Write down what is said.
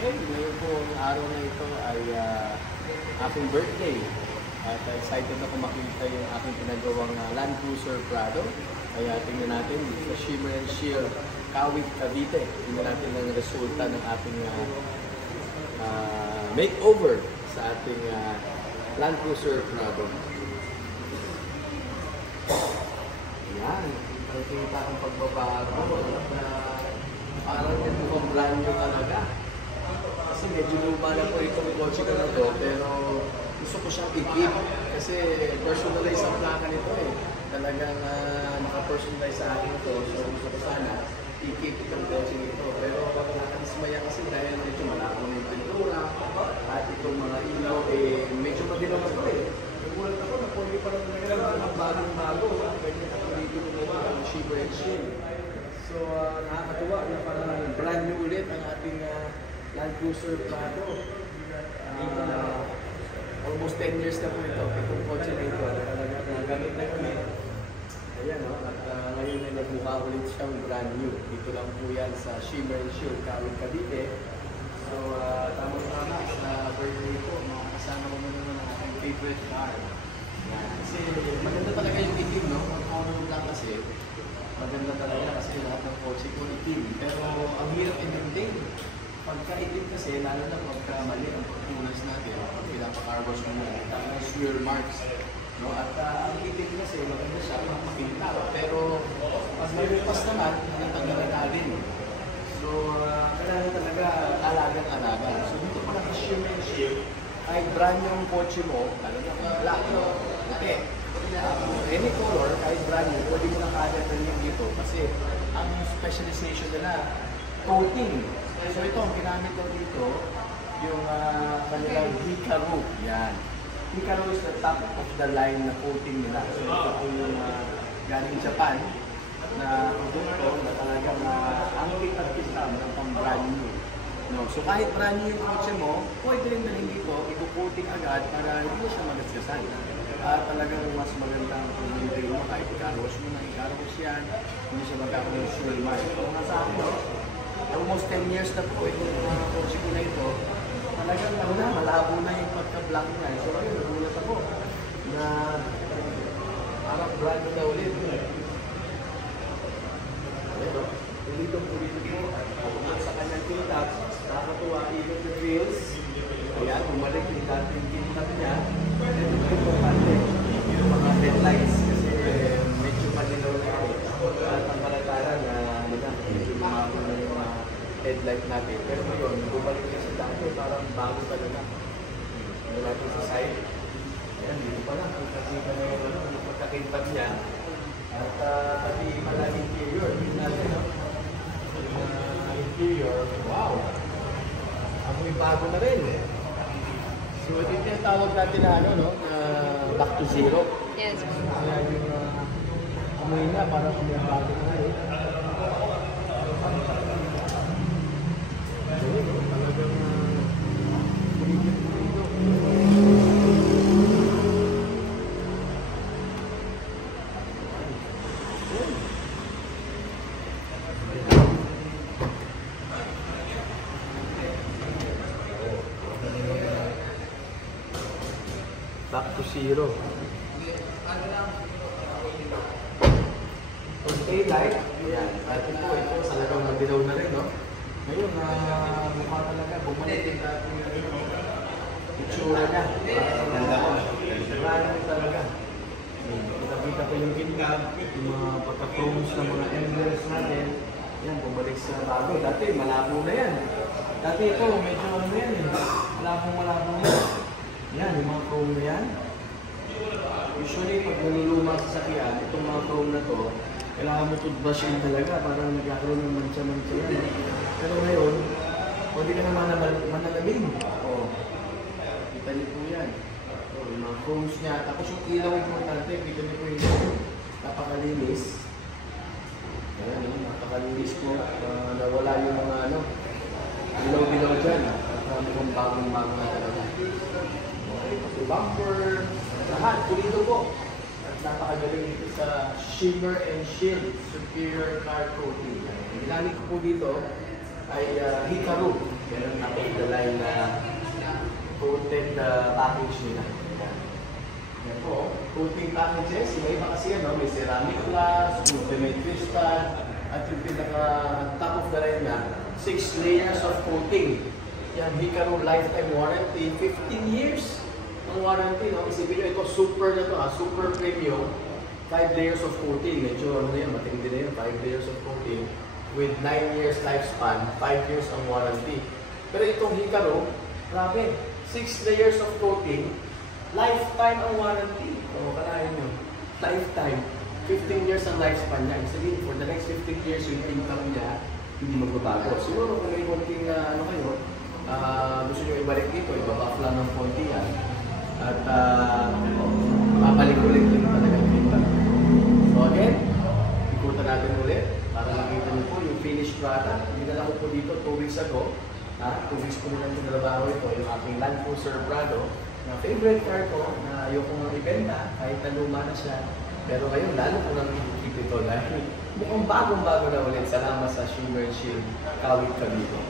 Okay, ngayon po ang araw na ito ay aking birthday. At excited ako makita yung aking pinagawang Land Cruiser Prado. Kaya tingnan natin sa Shimmer and Shield Kawit, Cavite. Tingnan natin ang resulta ng ating makeover sa ating Land Cruiser Prado. Ayan, nakikita akong pagbabago. Parang ito pang brand new talaga. Kasi medyo luma na po itong kotse ko na to, pero gusto ko siyang i-keep. Kasi personalize ang plaka nito eh. Talagang naka-personalize sa akin ito. So gusto ko sana i-keep itong kotse nito. Pero nakakadismaya kasi dahil medyo malabo na yung pintura. At itong mga ilaw eh medyo madilaw na ito eh. Nagulat ako na pwede pa lang talaga ng bagong-bago. Pwede na dito mo ang Shimmer and Shield. So nakakatuwa na parang brand new ulit ang ating Land Cruiser Prado. Almost 10 years na po ito. Itong kotse na ito. Talagang nagamit na kami. Ayan o. At ngayon ay nagmukha ulit siyang brand new. Dito lang po yan sa Shimmer and Shield Kawit, Cavite. So tama-tama sa birthday ko. Makakasama ko na naman ang aking favorite car. Kasi maganda talaga yung itim, no? Ang honor lang kasi maganda talaga kasi lahat ng kotse ko itim. Pero ang hirap i-maintain. Pagka-itim kasi, lalo na pagka mali ang pagpunas natin, pag pinapaka-carwash mo na, ang swear marks. No? At ang itim kasi, maganda siya, makinta. Pero pag nalipas naman, natanggalan natin. So, kailangan talaga alagang-alaga. So, dito pa naka-Shimmer and Shield, kahit brand yung kotse mo, lalo na black, no? Laki. Any color, kahit brand new, pwede mo na kagad rin dito. Kasi ang specialization nila, coating. So ito, ang ginamit ko dito, yung kanilang Hikaru. Yan. Hikaru is the top of the line na coating nila. So ito po yung galing Japan na produkto na talagang angkit at kisam ng pang brand new. No? So kahit brand new yung kotse mo, pwede rin dalhin dito, ikukuting agad para hindi mo siya magasgasan. Talagang mas magandang pag-maintain mo kahit i-carwash mo na i-carwash yan, hindi siya magkakaroon ng swirl mark. So nga sa akin, almost 10 years na po itong kotse ko na ito, talagang malabo na yung pagka-black niya. So ayun, nagulat ako na parang brand new na ulit. Ayun, pulitong-pulito po at sa kanyang tintab, nakakatuwa even the grills. Ayan, bumalik yung dating tintab niya. Ito po importante, yung mga headlights kasi medyo madilaw na at ang kalataran na medyo lumabo na yung headlight natin. Pero ngayon, bumalik niya sa dati, parang bago talaga. Ano natin sa side. Ayan, dito pa lang. Kita na yung pagkakintab niya. At pati malang interior. Dito natin, no? Interior. Wow! Amoy bago na rin, eh. So, ito yung tawag natin na, ano, no? Back to zero. Yes. Kaya yung amoy na, parang amoy bago na rin. Back to zero. Okay, light. Ayan. At ito talagang madilaw na rin, no? Ngayon, mukha talaga bumalik yung itsura niya. Marami talaga. Kita ko yung kinkab, yung mga pagka-chromes ng mga emblems natin. Yan, bumalik sa bago. Dati, malabo na yan. Dati ito, medyo ano na yan. Malabo na yan. Yan, yung mga chrome na yan. Usually, pag naluluma sa sakyan, itong mga chrome na to, kailangan mo toothbrushin talaga, parang nagkakaroon ng mancha-mancha yan. Pero ngayon, pwede ka naman manalamin. O, kita niyo po yan. O, yung mga chromes niya. Tapos yung ilaw yung importante, kita niyo po yung napakalinis. Ayan, napakalinis po. Nawala yung mga ilaw-ilaw dyan. At mukhang bagong-bago na talaga. Okay, bumper, lahat, pulito po. At napakagaling dito sa Shimmer and Shield Superior Car Coating. Ginamit ko po dito, ay Hikaru. Meron natin the line na coated package nila. Yan po, coating packages. May iba kasi may ceramic glass, may crystal, at yung pinaka top of the line na 6 layers of coating. Yan, Hikaru lifetime warranty, 15 years ang warranty. Isipin nyo, ito super na to, super premium. 5 layers of coating. Medyo matindi na yun, 5 layers of coating. With 9 years lifespan, 5 years ang warranty. Pero itong Hikaru, grabe, 6 layers of coating, lifetime ang warranty. Kalahin nyo, lifetime. 15 years ang lifespan niya. Sabihin, for the next 15 years, yung income niya, hindi magbabago. Siguro kung may konting kayo, gusto nyo ibalik dito, ibabuff lang ng konti yan. At mabalik ulit yung talaga yung income. So again, ikutan natin ulit para makita nyo po yung finished product. Dinala ko po dito 2 weeks ago. 2 weeks ko nilang pinalabaho ito, yung aking Land Cruiser Prado na favorite car ko na ayoko nang ibenta kahit na luma na siya. Pero ngayon, lalo ko nang i-keep ito dahil mukhang bagong-bago na ulit. Salamat sa Shimmer & Shield Kawit Cavite.